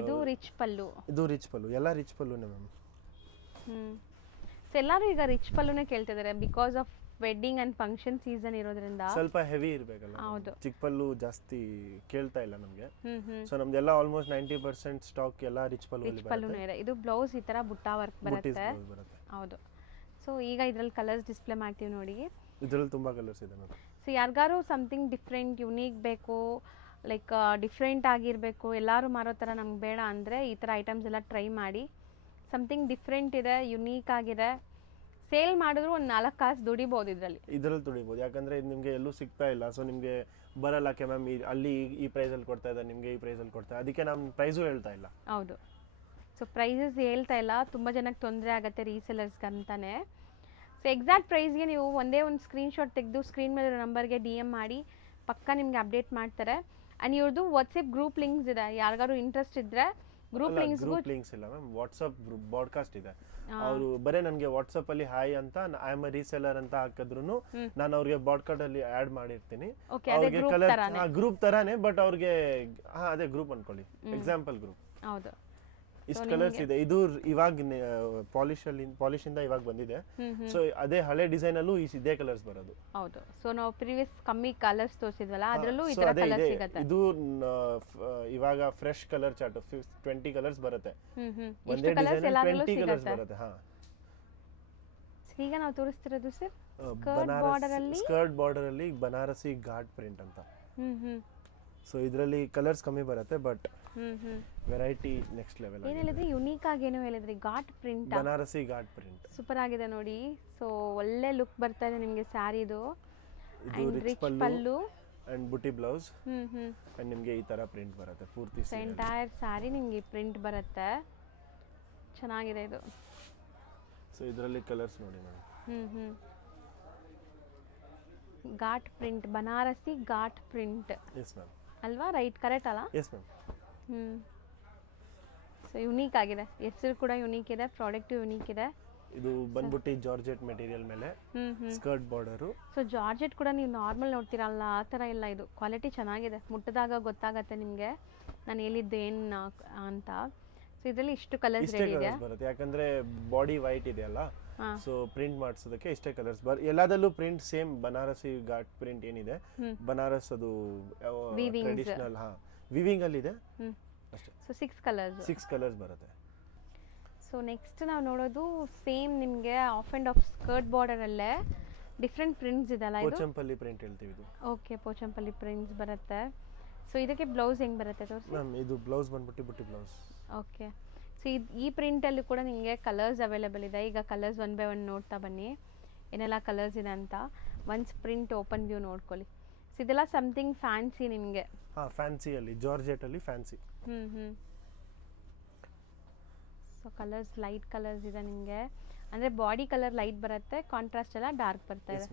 ಇದು ರಿಚ್ ಪಲ್ಲು. ಇದು ರಿಚ್ ಪಲ್ಲು, ಎಲ್ಲ ರಿಚ್ ಪಲ್ಲುನೇ ಮ್ಯಾಮ್. ಸೊ ಎಲ್ಲರೂ ಈಗ ರಿಚ್ ಪಲ್ಲುನೇ ಕೇಳ್ತಿದ್ದಾರೆ because of wedding and function season ಇರೋದ್ರಿಂದ. ಸ್ವಲ್ಪ ಹೆವಿ ಇರಬೇಕಲ್ಲ. ಹೌದು. ಚಿಕ್ಕ ಪಲ್ಲು ಜಾಸ್ತಿ ಕೇಳ್ತಾ ಇಲ್ಲ ನಮಗೆ. ಸೊ ನಮ್ದೆಲ್ಲ ಆಲ್ಮೋಸ್ಟ್ 90% ಸ್ಟಾಕ್ ಎಲ್ಲ ರಿಚ್ ಪಲ್ಲು ರಿಚ್ ಪಲ್ಲುನೇ ಇದೆ. ಇದು ಬ್ಲೌಸ್ ಈ ತರ ಬುಟ್ಟ ವರ್ಕ್ ಬರುತ್ತೆ. ಹೌದು. ಸೊ ಈಗ ಇದ್ರಲ್ಲಿ ಕಲರ್ಸ್ ಡಿಸ್ಪ್ಲೇ ಮಾಡ್ತೀವಿ ನೋಡಿ. ಇದರಲ್ಲಿ ತುಂಬಾ ಕಲರ್ಸ್ ಇದೆ ಮ್ಯಾಮ್. ಸೊ ಯಾರಿಗಾರು ಸಮಥಿಂಗ್ ಡಿಫ್ರೆಂಟ್ ಯುನೀಕ್ ಬೇಕು, ಲೈಕ್ ಡಿಫ್ರೆಂಟ್ ಆಗಿರಬೇಕು, ಎಲ್ಲರೂ ಮಾರೋ ಥರ ನಮ್ಗೆ ಬೇಡ ಅಂದರೆ ಈ ಥರ ಐಟಮ್ಸ್ ಎಲ್ಲ ಟ್ರೈ ಮಾಡಿ. ಸಮಥಿಂಗ್ ಡಿಫ್ರೆಂಟ್ ಇದೆ, ಯುನೀಕ್ ಆಗಿದೆ. ಸೇಲ್ ಮಾಡಿದ್ರು ಒಂದು 4 ಕಾಸು ದುಡಿಬೋದು ಇದರಲ್ಲಿ ದುಡಿಬೋದು. ಯಾಕಂದ್ರೆ ಇದು ನಿಮಗೆ ಎಲ್ಲೂ ಸಿಗ್ತಾ ಇಲ್ಲ. ಸೊ ನಿಮಗೆ ಬರಲ್ಲ ಕೆ ಮ್ಯಾಮ್, ಅಲ್ಲಿ ಈ ಪ್ರೈಸಲ್ಲಿ ಕೊಡ್ತಾ ಇದ್ದಾರೆ, ನಿಮಗೆ ಈ ಪ್ರೈಸಲ್ಲಿ ಕೊಡ್ತಾ, ಅದಕ್ಕೆ ನಮ್ಮ ಪ್ರೈಸು ಹೇಳ್ತಾ ಇಲ್ಲ. ಹೌದು. ಸೊ ಪ್ರೈಸಸ್ ಹೇಳ್ತಾ ಇಲ್ಲ, ತುಂಬ ಜನಕ್ಕೆ ತೊಂದರೆ ಆಗುತ್ತೆ ರೀಸೆಲರ್ಸ್ಗೆ ಅಂತಾನೆ. ಸೊ ಎಕ್ಸಾಕ್ಟ್ ಪ್ರೈಸ್ಗೆ ನೀವು ಒಂದೇ ಒಂದು ಸ್ಕ್ರೀನ್ಶಾಟ್ ತೆಗೆದು ಸ್ಕ್ರೀನ್ ಮೇಲೆ ನಂಬರ್ಗೆ DM ಮಾಡಿ, ಪಕ್ಕ ನಿಮಗೆ ಅಪ್ಡೇಟ್ ಮಾಡ್ತಾರೆ. ಆ್ಯಂಡ್ ಇವ್ರದ್ದು ವಾಟ್ಸಪ್ ಗ್ರೂಪ್ ಲಿಂಕ್ಸ್ ಇದೆ, ಯಾರಿಗಾರು ಇಂಟ್ರೆಸ್ಟ್ ಇದ್ದರೆ ಗ್ರೂಪ್ ಲಿಂಕ್ಸ್ ಇಲ್ಲ ಮ್ಯಾಮ್, ವಾಟ್ಸಪ್ ಬ್ರಾಡ್ಕಾಸ್ಟ್ ಇದೆ. ಅವರು ಬರೇ ನನಗೆ ವಾಟ್ಸಪ್ ಅಲ್ಲಿ ಹಾಯ್ ಅಂತ ಐ ಆಮ್ ಅ ರೀಸೆಲ್ಲರ್ ಅಂತ ಹಾಕಿದ್ರು ನಾನು ಅವ್ರಿಗೆ ಬ್ರಾಡ್ಕಾಸ್ಟ್ ಅಲ್ಲಿ ಆಡ್ ಮಾಡಿರ್ತೀನಿ. ಅವ್ರಿಗೆ ಕಲರ್ ಗ್ರೂಪ್ ತರಾನೇ, ಬಟ್ ಅವ್ರಿಗೆ ಅದೇ ಗ್ರೂಪ್ ಅನ್ಕೊಳ್ಳಿ, ಎಕ್ಸಾಂಪಲ್ ಗ್ರೂಪ್. ಹೌದು. ಇಷ್ಟು ಕಲರ್ಸ್ ಇದೆ. ಇದು ಇವಾಗ ಪಾಲಿಶ್ ಇಂದ ಇವಾಗ ಬಂದಿದೆ. ಸೊ ಅದೇ ಹಳೆ ಡಿಸೈನ್ ಅಲ್ಲೂ ಇದೇ ಕಲರ್ಸ್ ಬರೋದು. ಹೌದು. ಸೊ ನಾವು ಪ್ರೀವಿಯಸ್ ಕಮ್ಮಿ ಕಲರ್ಸ್ ತೋರಿಸಿದ್ವಲ್ಲ, ಅದರಲ್ಲೂ ಈ ತರ ಕಲರ್ಸ್ ಸಿಗುತ್ತೆ. ಇದು ಇವಾಗ ಫ್ರೆಶ್ ಕಲರ್ ಚಾರ್ಟ್ 20 ಕಲರ್ಸ್ ಬರುತ್ತೆ. ಒಂದೇ ಡಿಸೈನ್ 20 ಕಲರ್ಸ್ ಬರುತ್ತೆ. ಹಾ, ಈಗ ನಾವು ತೋರಿಸ್ತಿರೋದು ಸರ್ ಸ್ಕರ್ಟ್ ಬಾರ್ಡರ್ ಅಲ್ಲಿ ಬನಾರಸಿ ಘಾಟ್ ಪ್ರಿಂಟ್ ಅಂತ. ಸೊ ಇದರಲ್ಲಿ ಕಲರ್ಸ್ ಕಮ್ಮಿ ಬರುತ್ತೆ, ಬಟ್ ವೆರೈಟಿ ನೆಕ್ಸ್ಟ್ ಲೆವೆಲ್. ಏನು ಹೇಳಿದ್ರಿ? ಯುನೀಕ್ ಆಗಿ ಏನು ಹೇಳಿದ್ರಿ? Ghat print, Banarasi ghat print super ಆಗಿದೆ ನೋಡಿ. ಸೊ ಒಳ್ಳೆ ಲುಕ್ ಬರ್ತಾ ಇದೆ ನಿಮಗೆ ಸ್ಯಾರಿದು. ಇದು rich pallu and buti blouse and ನಿಮಗೆ ಈ ತರ ಪ್ರಿಂಟ್ ಬರುತ್ತೆ ಪೂರ್ತಿ. ಎಂಟೈರ್ ಸ್ಯಾರಿ ನಿಮಗೆ ಪ್ರಿಂಟ್ ಬರುತ್ತೆ, ಚೆನ್ನಾಗಿದೆ ಇದು. ಸೊ ಇದರಲ್ಲಿ ಕಲರ್ಸ್ ನೋಡಿ madam. Ghat print, Banarasi ghat print. Yes ma'am. ಅಲ್ವಾ? ರೈಟ್, ಕರೆಕ್ಟ್ ಅಲ್ಲ? Yes ma'am. ಸೊ ಯುನೀಕ್ ಆಗಿದೆ, ಹೆಸರು ಕೂಡ ಯುನೀಕ್ ಇದೆ, ಪ್ರಾಡಕ್ಟ್ ಯುನೀಕ್ ಇದೆ. ಇದು ಬಂದ್ಬಿಟ್ಟು ಜಾರ್ಜೆಟ್ ಮೆಟೀರಿಯಲ್ ಮೇಲೆ ಸ್ಕರ್ಟ್ ಬಾರ್ಡರು. ಸೊ ಜಾರ್ಜೆಟ್ ಕೂಡ ನೀವು ನಾರ್ಮಲ್ ನೋಡ್ತೀರಲ್ಲ, ಆ ಥರ ಇಲ್ಲ, ಇದು ಕ್ವಾಲಿಟಿ ಚೆನ್ನಾಗಿದೆ. ಮುಟ್ಟಿದಾಗ ಗೊತ್ತಾಗತ್ತೆ ನಿಮಗೆ ನಾನು ಹೇಳಿದ್ದೇನು ಅಂತ. ಸೊ ಇದರಲ್ಲಿ ಇಷ್ಟು ಕಲರ್ಸ್ ರೆಡಿ ಇದೆ ಬರುತ್ತೆ, ಯಾಕಂದ್ರೆ ಬಾಡಿ ವೈಟ್ ಇದೆಯಲ್ಲ. ಸೊ ಪ್ರಿಂಟ್ ಮಾಡಿಸೋದಕ್ಕೆ ಇಷ್ಟೇ ಕಲರ್ಸ್ ಎಲ್ಲದಲ್ಲೂ print same. Banarasi ghat print ಏನಿದೆ, ಬನಾರಸ್ ಅದು ಟ್ರೆಡಿಷನಲ್ ವಿವಿಂಗ್ ಅಲ್ಲಿ ಇದೆ ಅಷ್ಟೇ. ಸೊ 6 ಕಲರ್ಸ್ ಬರುತ್ತೆ. ಸೊ ನೆಕ್ಸ್ಟ್ ನಾವು ನೋಡೋದು ಸೇಮ್ ನಿಮಗೆ half and half skirt border ಅಲ್ಲೇ ಡಿಫ್ರೆಂಟ್ ಪ್ರಿಂಟ್ಸ್ ಇದೆಲ್ಲ. ಇದು ಪೋಚಂಪಲ್ಲಿ ಪ್ರಿಂಟ್ ಹೇಳ್ತೀವಿ ಇದು. ಓಕೆ, ಪೋಚಂಪಲ್ಲಿ ಪ್ರಿಂಟ್ಸ್ ಬರುತ್ತೆ. ಸೊ ಇದಕ್ಕೆ ಬ್ಲೌಸ್ ಹೆಂಗ್ ಬರುತ್ತೆ ತೋರಿಸಿ ಮ್ಯಾಮ್? ಇದು ಬ್ಲೌಸ್ ಬಂದ್ಬಿಟ್ಟು ಬುಟ್ಟಿ ಬ್ಲೌಸ್. ಓಕೆ. ಸೊ ಈ ಪ್ರಿಂಟಲ್ಲಿ ಕೂಡ ನಿಮಗೆ ಕಲರ್ಸ್ ಅವೈಲೇಬಲ್ ಇದೆ. ಈಗ ಕಲರ್ಸ್ ಒನ್ ಬೈ ಒನ್ ನೋಡ್ತಾ ಬನ್ನಿ, ಏನೆಲ್ಲ ಕಲರ್ಸ್ ಇದೆ ಅಂತ. ಒನ್ಸ್ ಪ್ರಿಂಟ್ ಓಪನ್ ವ್ಯೂ ನೋಡ್ಕೊಳ್ಳಿ. ಸೊ ಇದೆಲ್ಲ ಸಮಥಿಂಗ್ ಫ್ಯಾನ್ಸಿ ನಿಮಗೆ. ಹಾಂ, ಫ್ಯಾನ್ಸಿಯಲ್ಲಿ ಜಾರ್ಜೆಟಲ್ಲಿ fancy. So colours light colours ಇದೆ ನಿಮಗೆ, ಅಂದರೆ ಬಾಡಿ ಕಲರ್ ಲೈಟ್ ಬರುತ್ತೆ, ಕಾಂಟ್ರಾಸ್ಟ್ ಎಲ್ಲ ಡಾರ್ಕ್ ಬರ್ತಾ ಇದೆ.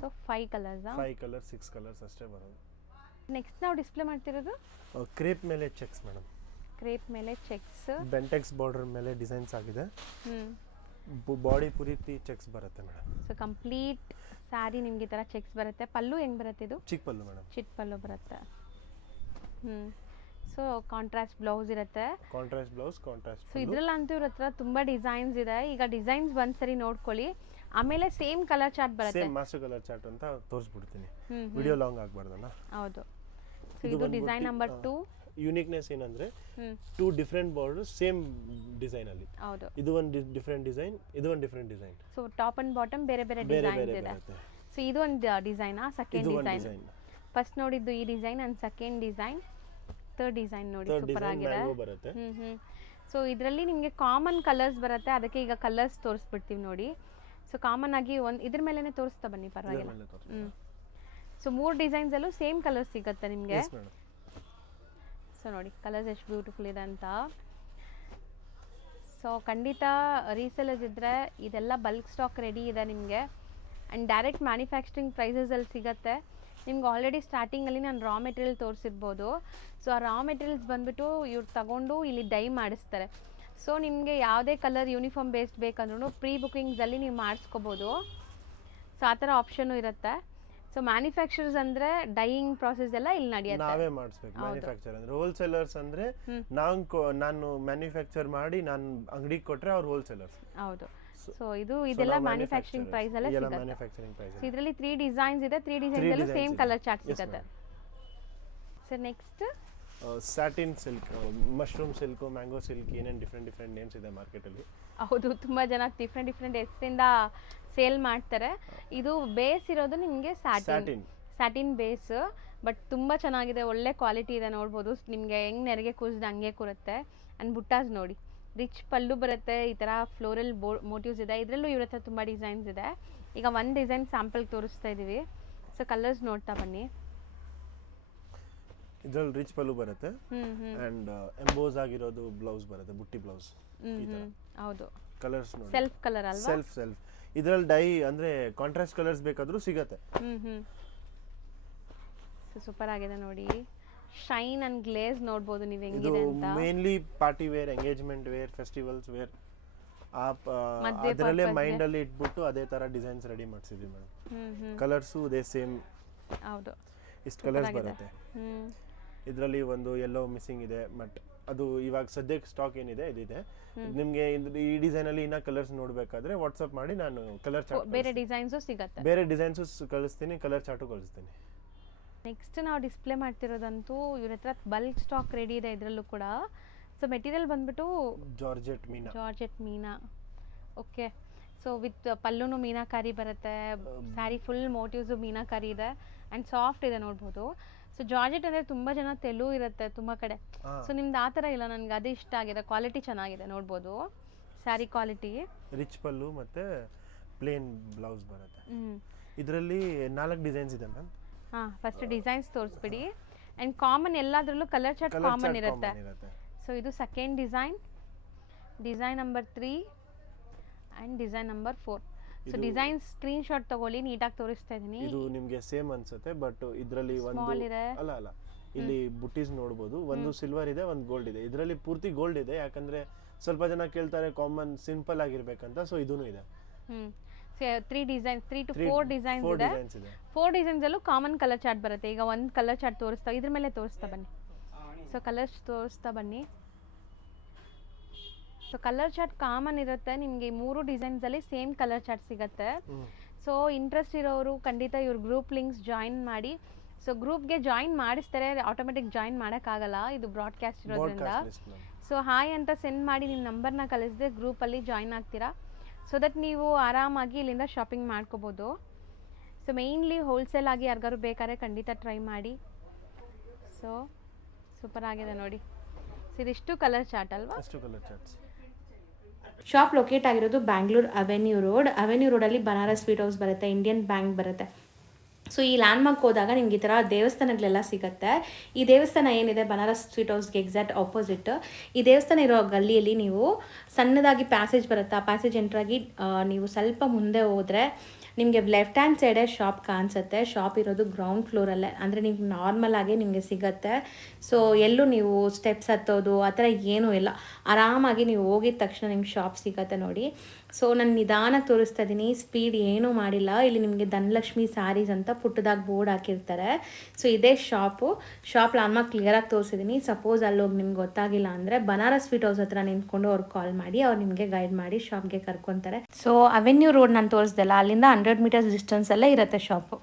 ಸೊ 5 ಕಲರ್ಸ್ 5 ಕಲರ್ಸ್ 6 ಕಲರ್ಸ್ ಅಷ್ಟೇ ಬರೋದು. ನೆಕ್ಸ್ಟ್ ನಾವು ಡಿಸ್ಪ್ಲೇ ಮಾಡ್ತಿರೋದು ಕ್ರೇಪ್ ಮೇಲೆ ಚೆಕ್ಸ್ ಮೇಡಮ್. ಕ್ರೇಪ್ ಮೇಲೆ ಚೆಕ್ಸ್, ಬೆಂಟೆಕ್ಸ್ ಬಾರ್ಡರ್ ಮೇಲೆ ಡಿಸೈನ್ಸ್ ಆಗಿದೆ. ಬಾಡಿ ಪೂರ್ತಿ ಚೆಕ್ಸ್ ಬರುತ್ತೆ ಮೇಡಮ್. ಸೊ ಕಂಪ್ಲೀಟ್ ಸ್ಯಾರಿ ನಿಮಗೆ ಈ ಥರ ಚೆಕ್ಸ್ ಬರುತ್ತೆ. ಪಲ್ಲು ಹೆಂಗೆ ಬರುತ್ತೆ ಇದು? ಚಿಕ್ಕ ಪಲ್ಲು ಮೇಡಮ್. ಚಿಕ್ಕ ಪಲ್ಲು ಬರುತ್ತೆ. ಸೊ ಕಾಂಟ್ರಾಸ್ಟ್ ಬ್ಲೌಸ್ ಇರುತ್ತೆ. Contrast blouse, contrast. ಸೊ ಇದ್ರಲ್ಲಂತೂ ಇವ್ರ ಹತ್ರ ತುಂಬ ಡಿಸೈನ್ಸ್ ಇದೆ. ಈಗ ಡಿಸೈನ್ಸ್ ಒಂದ್ಸರಿ ನೋಡ್ಕೊಳ್ಳಿ, ಆಮೇಲೆ ಸೇಮ್ ಕಲರ್ ಚಾರ್ಟ್ ಬರುತ್ತೆ. ಸೇಮ್ ಮಾಸ್ಟರ್ ಕಲರ್ ಚಾರ್ಟ್ ಅಂತ ತೋರಿಸ್ಬಿಡ್ತೀನಿ, ವಿಡಿಯೋ ಲಾಂಗ್ ಆಗಬಾರ್ದಲ್ಲ. ಹೌದು. ಸೊ ಇದು ಡಿಸೈನ್ ನಂಬರ್ 2. ಯೂನಿಕ್ನೆಸ್ ಏನಂದ್ರೆ 2 ಡಿಫರೆಂಟ್ ಬಾರ್ಡರ್ ಸೇಮ್ ಡಿಸೈನ್ ಅಲ್ಲಿ. ಹೌದು. ಇದು ಒಂದು ಡಿಫರೆಂಟ್ ಡಿಸೈನ್, ಇದು ಒಂದು different design. So top and bottom ಬೇರೆ ಬೇರೆ ಡಿಸೈನ್ಸ್ ಇದೆ. ಸೊ ಇದು ಒಂದು ಡಿಸೈನಾ, ಸೆಕೆಂಡ್ ಡಿಸೈನ್. ಫಸ್ಟ್ ನೋಡಿದ್ದು ಈ design and second design, third design ನೋಡಿ ಸೂಪರ್ ಆಗಿದೆ. ಸೊ ಇದರಲ್ಲಿ ನಿಮಗೆ ಕಾಮನ್ ಕಲರ್ಸ್ ಬರುತ್ತೆ, ಅದಕ್ಕೆ ಈಗ ಕಲರ್ಸ್ ತೋರಿಸ್ಬಿಡ್ತೀವಿ ನೋಡಿ. ಸೊ ಕಾಮನ್ ಆಗಿ ಒಂದು ಇದ್ರ ಮೇಲೆನೆ ತೋರಿಸ್ತಾ ಬನ್ನಿ, ಪರವಾಗಿಲ್ಲ. ಸೊ 3 ಡಿಸೈನ್ಸ್ ಅಲ್ಲೂ ಸೇಮ್ ಕಲರ್ ಸಿಗುತ್ತೆ ನಿಮಗೆ. ಸೊ ನೋಡಿ ಕಲರ್ಸ್ ಎಷ್ಟು ಬ್ಯೂಟಿಫುಲ್ ಇದೆ ಅಂತ. ಸೊ ಖಂಡಿತ ರೀಸೇಲರ್ಸ್ ಇದ್ದರೆ ಇದೆಲ್ಲ ಬಲ್ಕ್ ಸ್ಟಾಕ್ ರೆಡಿ ಇದೆ ನಿಮಗೆ, ಆ್ಯಂಡ್ ಡೈರೆಕ್ಟ್ ಮ್ಯಾನುಫ್ಯಾಕ್ಚರಿಂಗ್ ಪ್ರೈಸಸಲ್ಲಿ ಸಿಗುತ್ತೆ ನಿಮ್ಗೆ. ಆಲ್ರೆಡಿ ಸ್ಟಾರ್ಟಿಂಗಲ್ಲಿ ನಾನು ರಾ ಮೆಟೀರಿಯಲ್ ತೋರಿಸಿರ್ಬೋದು. ಸೊ ಆ ರಾ ಮೆಟೀರಿಯಲ್ಸ್ ಬಂದುಬಿಟ್ಟು ಇವ್ರು ತಗೊಂಡು ಇಲ್ಲಿ ಡೈ ಮಾಡಿಸ್ತಾರೆ. ಸೊ ನಿಮಗೆ ಯಾವುದೇ ಕಲರ್ ಯೂನಿಫಾರ್ಮ್ ಬೇಸ್ಡ್ ಬೇಕಂದ್ರೂ ಪ್ರೀ ಬುಕ್ಕಿಂಗ್ಸಲ್ಲಿ ನೀವು ಮಾಡಿಸ್ಕೋಬೋದು. ಸೊ ಆ ಥರ ಆಪ್ಷನು ಇರುತ್ತೆ. ಸೊ ಮ್ಯಾನುಫ್ಯಾಕ್ಚರರ್ಸ್ ಅಂದರೆ ಡೈಯಿಂಗ್ ಪ್ರಾಸೆಸ್ ಎಲ್ಲ ಇಲ್ಲಿ ನಡೆಯುತ್ತೆ, ನಾವೇ ಮಾಡಿಸ್ಬೇಕು. ಮ್ಯಾನುಫ್ಯಾಕ್ಚರ್ ಅಂದರೆ ಹೋಲ್ಸೇಲರ್ಸ್ ಅಂದರೆ ನಾನು ಮ್ಯಾನುಫ್ಯಾಕ್ಚರ್ ಮಾಡಿ ನಾನು ಅಂಗಡಿಗೆ ಕೊಟ್ಟರೆ ಅವ್ರು ಹೋಲ್ಸೇಲರ್ಸ್. ಹೌದು. ಸೊ ಇದೆಲ್ಲ ಮ್ಯಾನುಫ್ಯಾಕ್ಚರಿಂಗ್ ಪ್ರೈಸ್ ಎಲ್ಲ ಸಿಗುತ್ತೆ. ಇದರಲ್ಲಿ 3 ಡಿಸೈನ್ಸ್ ಇದೆ, 3 ಡಿಸೈನ್ಸ್ ಅಲ್ಲೂ ಸೇಮ್ ಕಲರ್ ಚಾರ್ಟ್ ಸಿಗುತ್ತೆ. So next satin silk, mushroom silk, mango silk, ಏನೇನು ಡಿಫ್ರೆಂಟ್ ನೇಮ್ಸ್ ಇದೆ ಮಾರ್ಕೆಟಲ್ಲಿ. ಹೌದು, ತುಂಬ ಜನ ಡಿಫ್ರೆಂಟ್ ಹೆಸರಿಂದ ಸೇಲ್ ಮಾಡ್ತಾರೆ. ಇದು ಬೇಸ್ ಇರೋದು ನಿಮಗೆ ಸ್ಯಾಟಿನ್ ಬೇಸ್, ಬಟ್ ತುಂಬ ಚೆನ್ನಾಗಿದೆ, ಒಳ್ಳೆ ಕ್ವಾಲಿಟಿ ಇದೆ. ನೋಡ್ಬೋದು ನಿಮಗೆ ಹೆಂಗೆ ನೆರಿಗೆ ಕೂರಿಸಿದ ಹಂಗೆ ಕೂರುತ್ತೆ. ಆ್ಯಂಡ್ ಬುಟ್ಟಾಸ್ ನೋಡಿ, ರಿಚ್ ಪಲ್ಲು ಬರುತ್ತೆ, ಈ ಥರ ಫ್ಲೋರಲ್ ಮೋಟಿವ್ಸ್ ಇದೆ. ಇದರಲ್ಲೂ ಇವ್ರ ಹತ್ರ ತುಂಬ ಡಿಸೈನ್ಸ್ ಇದೆ. ಈಗ ಒಂದು ಡಿಸೈನ್ ಸ್ಯಾಂಪಲ್ ತೋರಿಸ್ತಾ ಇದ್ದೀವಿ. ಸೊ ಕಲರ್ಸ್ ನೋಡ್ತಾ ಬನ್ನಿ. ಇದರಲ್ಲಿ ರಿಚ್ ಪಲ್ಲು ಬರುತ್ತೆ ಅಂಡ್ ಎಂಬೋಸ್ ಆಗಿರೋದು ಬ್ಲೌಸ್ ಬರುತ್ತೆ, ಬುಟ್ಟಿ ಬ್ಲೌಸ್. ಹೌದು, ಕಲರ್ಸ್ ನೋಡಿ, ಸೆಲ್ಫ್ ಕಲರ್ ಅಲ್ವಾ? ಸೆಲ್ಫ್. ಇದರಲ್ಲಿ ಡೈ ಅಂದ್ರೆ ಕಾಂಟ್ರಾಸ್ಟ್ ಕಲರ್ಸ್ ಬೇಕಾದ್ರೂ ಸಿಗುತ್ತೆ. ಸೂಪರ್ ಆಗಿದೆ ನೋಡಿ. ಶೈನ್ ಅಂಡ್ ಗ್ಲೇಸ್ ನೋಡಬಹುದು ನೀವು ಹೆಂಗಿದೆ ಅಂತ. Mainly party wear, engagement wear, festivals wear, ಅದರಲ್ಲೇ ಮೈಂಡ್ ಅಲ್ಲಿ ಇಟ್ಬಿಟ್ಟು ಅದೇ ತರ ಡಿಸೈನ್ಸ್ ರೆಡಿ ಮಾಡಿಸಿದ್ವಿ ಮೇಡಮ್. ಕಲರ್ಸು ಅದೇ ಸೇಮ್. ಹೌದು, ಇಷ್ಟು ಕಲರ್ಸ್ ಬರುತ್ತೆ. ಇದರಲ್ಲಿ ಒಂದು ಯೆಲ್ಲೋ ಮಿಸ್ಸಿಂಗ್ ಇದೆ, ಬಟ್ ಅದು ಇವಾಗ ಸದ್ಯಕ್ಕೆ ಸ್ಟಾಕ್ ಏನಿದೆ ಇದಿದೆ. ನಿಮಗೆ ಈ ಡಿಸೈನ್ ಅಲ್ಲಿ ಇನ್ನ ಕಲರ್ಸ್ ನೋಡಬೇಕಾದ್ರೆ ವಾಟ್ಸ್ಆಪ್ ಮಾಡಿ, ನಾನು ಕಲರ್ ಚಾರ್ಟ್, ಬೇರೆ ಡಿಸೈನ್ಸ್ ಸಿಗುತ್ತೆ, ಬೇರೆ ಡಿಸೈನ್ಸ್ ಕಳಿಸ್ತೀನಿ, ಕಲರ್ ಚಾರ್ಟು ಕಳಿಸ್ತೀನಿ. ನೆಕ್ಸ್ಟ್ ನಾವು ಡಿಸ್ಪ್ಲೇ ಮಾಡ್ತಿರೋದಂತೂ ಇವ್ರ ಹತ್ರ ಬಲ್ಕ್ ಸ್ಟಾಕ್ ರೆಡಿ ಇದೆ ಇದರಲ್ಲೂ ಕೂಡ. ಸೊ ಮೆಟೀರಿಯಲ್ ಬಂದ್ಬಿಟ್ಟು georgette meena. Okay. So with ಪಲ್ಲುನು ಮೀನಾಕಾರಿ ಬರುತ್ತೆ, ಸ್ಯಾರಿ ಫುಲ್ ಮೋಟಿವ್ಸು ಮೀನಾಕಾರಿ ಇದೆ ಆ್ಯಂಡ್ ಸಾಫ್ಟ್ ಇದೆ ನೋಡ್ಬೋದು. ಸೊ ಜಾರ್ಜೆಟ್ ಅಂದರೆ ತುಂಬ ಜನ ತೆಲು ಇರುತ್ತೆ ತುಂಬ ಕಡೆ. ಸೊ ನಿಮ್ದು ಆ ಥರ ಇಲ್ಲ, ನನಗೆ ಅದು ಇಷ್ಟ ಆಗಿದೆ. ಕ್ವಾಲಿಟಿ ಚೆನ್ನಾಗಿದೆ ನೋಡ್ಬೋದು, ಸ್ಯಾರಿ ಕ್ವಾಲಿಟಿ. ರಿಚ್ ಪಲ್ಲು ಮತ್ತು ಪ್ಲೇನ್ ಬ್ಲೌಸ್ ಬರುತ್ತೆ. ಇದರಲ್ಲಿ 4 ಡಿಸೈನ್ಸ್ ಇದೆ ಮ್ಯಾಮ್. ಹಾಂ, ಫಸ್ಟ್ ಡಿಸೈನ್ಸ್ ತೋರಿಸ್ಬಿಡಿ. ಆ್ಯಂಡ್ ಕಾಮನ್ ಎಲ್ಲದರಲ್ಲೂ ಕಲರ್ ಚಾರ್ಟ್ ಕಾಮನ್ ಇರುತ್ತೆ. ಸೊ ಇದು second design number 3 and design number 4. So design screen shot ತಗೊಳ್ಳಿ, ನೀಟಾಗಿ ತೋರಿಸ್ತಾ ಇದ್ದೀನಿ. ಇದು ನಿಮಗೆ ಸೇಮ್ ಅನ್ಸುತ್ತೆ, ಬಟ್ ಇದರಲ್ಲಿ ಒಂದು ಅಲ್ಲ ಇಲ್ಲಿ ಬುಟ್ಟೀಸ್ ನೋಡ್ಬೋದು. ಒಂದು ಸಿಲ್ವರ್ ಇದೆ, ಒಂದು ಗೋಲ್ಡ್ ಇದೆ. ಇದರಲ್ಲಿ ಪೂರ್ತಿ ಗೋಲ್ಡ್ ಇದೆ, ಯಾಕಂದ್ರೆ ಸ್ವಲ್ಪ ಜನ ಕೇಳ್ತಾರೆ ಕಾಮನ್ ಸಿಂಪಲ್ ಆಗಿರ್ಬೇಕಂತ. ಸೊ ಇದೂನು ಇದೆ. 3 to 4 ಡಿಸೈನ್ಸ್ ಇದೆ. 4 ಡಿಸೈನ್ಸ್ ಅಲ್ಲೂ ಕಾಮನ್ ಕಲರ್ ಚಾರ್ಟ್ ಬರುತ್ತೆ. ಈಗ ಒಂದು ಕಲರ್ ಚಾರ್ಟ್ ತೋರಿಸ್ತಾ, ಇದ್ರ ಮೇಲೆ ತೋರಿಸ್ತಾ ಬನ್ನಿ. ಸೊ ಕಲರ್ಸ್ ತೋರಿಸ್ತಾ ಬನ್ನಿ. ಸೊ ಕಲರ್ ಚಾರ್ಟ್ ಕಾಮನ್ ಇರುತ್ತೆ ನಿಮಗೆ. 3 ಡಿಸೈನ್ಸ್ ಅಲ್ಲಿ ಸೇಮ್ ಕಲರ್ ಚಾರ್ಟ್ ಸಿಗುತ್ತೆ. ಸೊ ಇಂಟ್ರೆಸ್ಟ್ ಇರೋರು ಖಂಡಿತ ಇವ್ರ ಗ್ರೂಪ್ ಲಿಂಕ್ಸ್ ಜಾಯಿನ್ ಮಾಡಿ. ಸೊ ಗ್ರೂಪ್ಗೆ ಜಾಯಿನ್ ಮಾಡಿಸ್ತಾರೆ, ಆಟೋಮೆಟಿಕ್ ಜಾಯಿನ್ ಮಾಡೋಕ್ಕಾಗಲ್ಲ, ಇದು ಬ್ರಾಡ್ಕಾಸ್ಟ್ ಇರೋದ್ರಿಂದ. ಸೊ ಹಾಯ್ ಅಂತ ಸೆಂಡ್ ಮಾಡಿ ನಿಮ್ಮ ನಂಬರ್ನ ಕಳಿಸಿದ್ರೆ ಗ್ರೂಪಲ್ಲಿ ಜಾಯಿನ್ ಆಗ್ತೀರಾ. ಸೊ ದಟ್ ನೀವು ಆರಾಮಾಗಿ ಇಲ್ಲಿಂದ ಶಾಪಿಂಗ್ ಮಾಡ್ಕೋಬೋದು. ಸೊ ಮೇಯ್ನ್ಲಿ ಹೋಲ್ಸೇಲ್ ಆಗಿ ಯಾರಿಗಾರು ಬೇಕಾದ್ರೆ ಖಂಡಿತ ಟ್ರೈ ಮಾಡಿ. ಸೊ ಸೂಪರ್ ಆಗಿದೆ ನೋಡಿ. ಸೊ ಇದಿಷ್ಟು ಕಲರ್ ಚಾರ್ಟ್ ಅಲ್ವಾ? ಅಷ್ಟು ಕಲರ್ ಚಾರ್ಟ್ಸ್. ಶಾಪ್ ಲೊಕೇಟ್ ಆಗಿರೋದು ಬ್ಯಾಂಗ್ಳೂರ್ ಅವೆನ್ಯೂ ರೋಡಲ್ಲಿ ಬನಾರಸ್ ಸ್ವೀಟ್ ಹೌಸ್ ಬರುತ್ತೆ, ಇಂಡಿಯನ್ ಬ್ಯಾಂಕ್ ಬರುತ್ತೆ. ಸೊ ಈ ಲ್ಯಾಂಡ್ಮಾರ್ಕ್ ಹೋದಾಗ ನಿಮ್ಗೆ ಈ ಥರ ದೇವಸ್ಥಾನಗಳೆಲ್ಲ ಸಿಗುತ್ತೆ. ಈ ದೇವಸ್ಥಾನ ಏನಿದೆ ಬನಾರಸ್ ಸ್ವೀಟ್ ಹೌಸ್ಗೆ ಎಕ್ಸಾಕ್ಟ್ ಆಪೋಸಿಟ್. ಈ ದೇವಸ್ಥಾನ ಇರೋ ಗಲ್ಲಿಯಲ್ಲಿ ನೀವು ಸಣ್ಣದಾಗಿ ಪ್ಯಾಸೇಜ್ ಬರುತ್ತೆ. ಆ ಪ್ಯಾಸೇಜ್ ಎಂಟ್ರಾಗಿ ನೀವು ಸ್ವಲ್ಪ ಮುಂದೆ ಹೋದರೆ ನಿಮಗೆ ಲೆಫ್ಟ್ ಹ್ಯಾಂಡ್ ಸೈಡೇ ಶಾಪ್ ಕಾಣಿಸುತ್ತೆ. ಶಾಪ್ ಇರೋದು ಗ್ರೌಂಡ್ ಫ್ಲೋರಲ್ಲೇ, ಅಂದರೆ ನಿಮ್ಗೆ ನಾರ್ಮಲ್ ಆಗಿ ನಿಮಗೆ ಸಿಗುತ್ತೆ. ಸೊ ಎಲ್ಲೂ ನೀವು ಸ್ಟೆಪ್ಸ್ ಹತ್ತೋದು ಆ ಥರ ಏನೂ ಇಲ್ಲ, ಆರಾಮಾಗಿ ನೀವು ಹೋಗಿದ ತಕ್ಷಣ ನಿಮ್ಗೆ ಶಾಪ್ ಸಿಗುತ್ತೆ ನೋಡಿ. ಸೊ ನಾನು ನಿಧಾನ ತೋರಿಸ್ತಾ ಇದ್ದೀನಿ, ಸ್ಪೀಡ್ ಏನೂ ಮಾಡಿಲ್ಲ. ಇಲ್ಲಿ ನಿಮಗೆ ಧನಲಕ್ಷ್ಮಿ ಸ್ಯಾರೀಸ್ ಅಂತ ಪುಟ್ಟದಾಗಿ ಬೋರ್ಡ್ ಹಾಕಿರ್ತಾರೆ. ಸೊ ಇದೇ ಶಾಪ್ ಲ್ಯಾಂಡ್ಮಾರ್ಕ್ ಕ್ಲಿಯರಾಗಿ ತೋರಿಸಿದ್ದೀನಿ. ಸಪೋಸ್ ಅಲ್ಲೋಗಿ ನಿಮ್ಗೆ ಗೊತ್ತಾಗಿಲ್ಲ ಅಂದರೆ ಬನಾರಸ್ ಸ್ವೀಟ್ ಹೌಸ್ ಹತ್ರ ನಿಂತ್ಕೊಂಡು ಅವ್ರಿಗೆ ಕಾಲ್ ಮಾಡಿ ಅವ್ರು ನಿಮಗೆ ಗೈಡ್ ಮಾಡಿ ಶಾಪ್ಗೆ ಕರ್ಕೊತಾರೆ. ಸೊ ಅವೆನ್ಯೂ ರೋಡ್ ನಾನು ತೋರಿಸ್ದಲ್ಲ, ಅಲ್ಲಿಂದ 100 ಮೀಟರ್ಸ್ ಡಿಸ್ಟೆನ್ಸಲ್ಲೇ ಇರುತ್ತೆ ಶಾಪು.